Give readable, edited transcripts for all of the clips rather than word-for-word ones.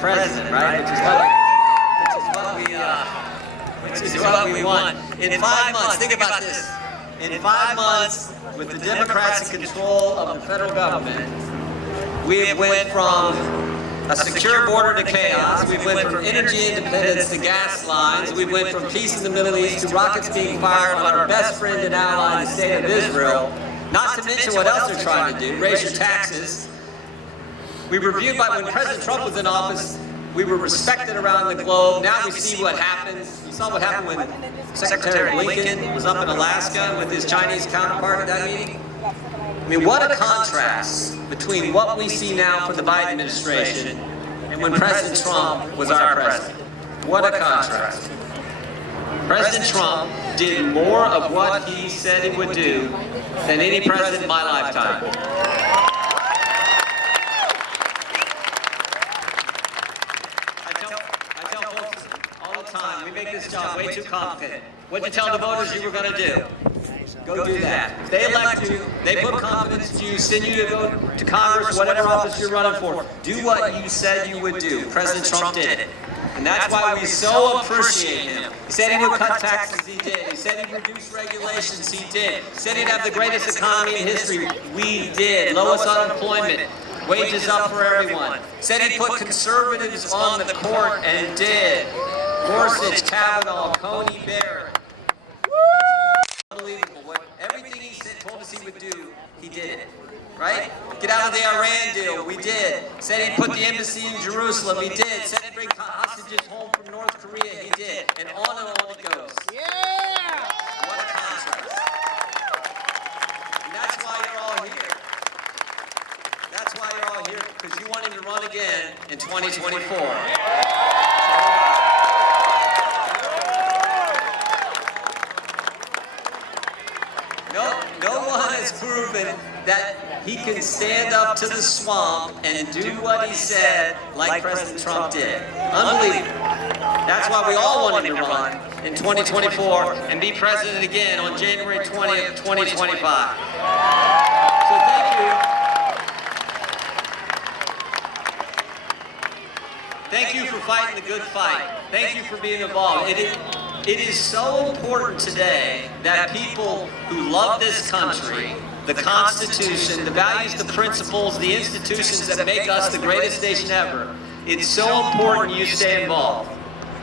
president, right? Which is what we want. In 5 months, think about this. In 5 months, with the Democrats in control of the federal government, we have went from a secure border to chaos. We went from energy independence to gas lines. We went from peace in the Middle East to rockets being fired on our best friend and ally, the state of Israel. Not to mention what else they're trying to do, raise your taxes. We were viewed by, when President Trump was in office, we were respected around the globe. Now we see what happens. You saw what happened when Secretary Blinken was up in Alaska with his Chinese counterpart at that meeting. I mean, what a contrast between what we see now for the Biden administration and when President Trump was our president. What a contrast. President Trump did more of what he said he would do than any president in my lifetime. I tell folks all the time, we make this job way too complicated. What did you tell the voters you were going to do? Go do that. If they elect you, they put confidence in you, send you to go to Congress, whatever office you're running for. Do what you said you would do. President Trump did it. And that's why we so appreciate him. He said he would cut taxes, he did. He said he'd reduce regulations, he did. He said he'd have the greatest economy in history, we did. Lowest unemployment, wages up for everyone. Said he'd put conservatives on the court, and did. Gorsuch, Kavanaugh, Coney Barrett. Unbelievable. Everything he said, told us he would do, he did it. Right? Get out of the Iran deal, we did. Said he'd put the embassy in Jerusalem, he did. Said he'd bring hostages home from North Korea, he did. And on it goes. Yeah! What a contrast. And that's why you're all here. That's why you're all here, because you want him to run again in 2024. No one has proven that he can stand up to the swamp and do what he said like President Trump did. Unbelievable. That's why we all want him to run in 2024 and be president again on January 20th, 2025. So thank you. Thank you for fighting the good fight. Thank you for being involved. It is so important today that people who love this country, the Constitution, the values, the principles, the institutions that make us the greatest nation ever, it's so important you stay involved.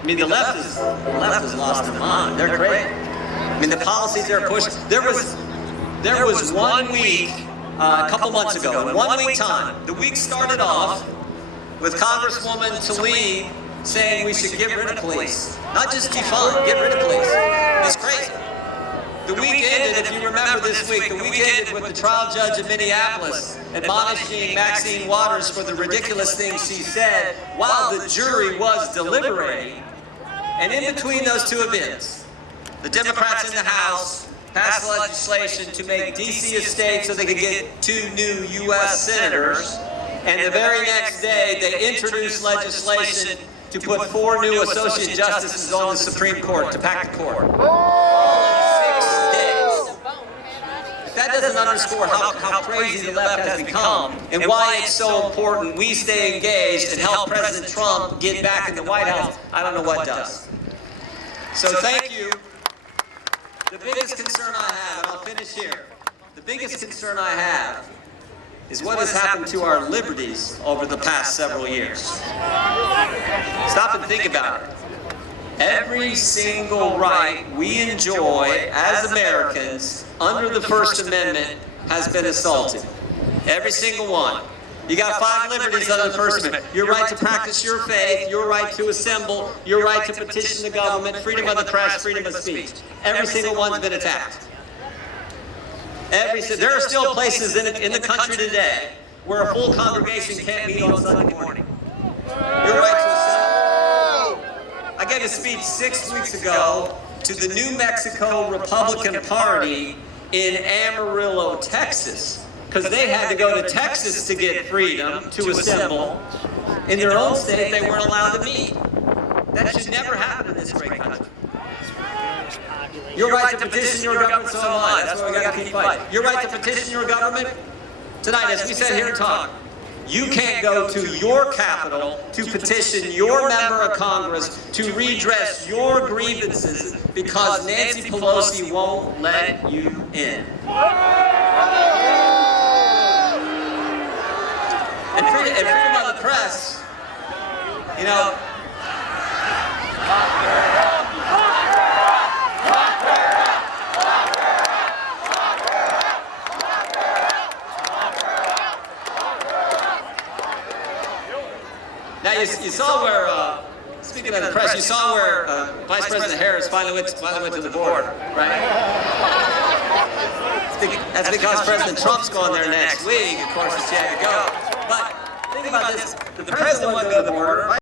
I mean, the left has lost their mind. They're great. I mean, the policies they're pushing. There was 1 week, a couple months ago, in 1 week time, the week started off with Congresswoman Tlaib saying we should get rid of police. Not just defund, get rid of police. It's crazy. The week ended, if you remember this week, the week ended with the trial judge in Minneapolis admonishing Maxine Waters for the ridiculous things she said while the jury was deliberating. And in between those two events, the Democrats in the House passed legislation to make D.C. a state so they could get 2 new U.S. senators. And the very next day, they introduced legislation to put 4 new associate justices on the Supreme Court to pack the court. 6 days. That doesn't underscore how crazy the left has become and why it's so important we stay engaged and help President Trump get back in the White House. I don't know what does. So thank you. The biggest concern I have, and I'll finish here, the biggest concern I have is what has happened to our liberties over the past several years. Stop and think about it. Every single right we enjoy as Americans under the First Amendment has been assaulted. Every single one. You got 5 liberties under the First Amendment. Your right to practice your faith, your right to assemble, your right to petition the government, freedom of the press, freedom of speech. Every single one's been attacked. There are still places in the country today where a full congregation can't meet on Sunday morning. Your right to assemble. I gave a speech 6 weeks ago to the New Mexico Republican Party in Amarillo, Texas, because they had to go to Texas to get freedom to assemble. In their own state, they weren't allowed to meet. That should never happen in this great country. Your right to petition your government, so am I. That's why we got to keep fighting. Your right to petition your government. Tonight, as we sit here and talk, You can't go to your capital to petition your member of Congress to redress your grievances because Nancy Pelosi won't let you in. And freedom of the press, you know, now you saw where, speaking of the press, you saw where Vice President Harris finally went to the board, right? That's because President Trump's going there next week. Of course, she had to go. But think about this: the president wouldn't go to the border.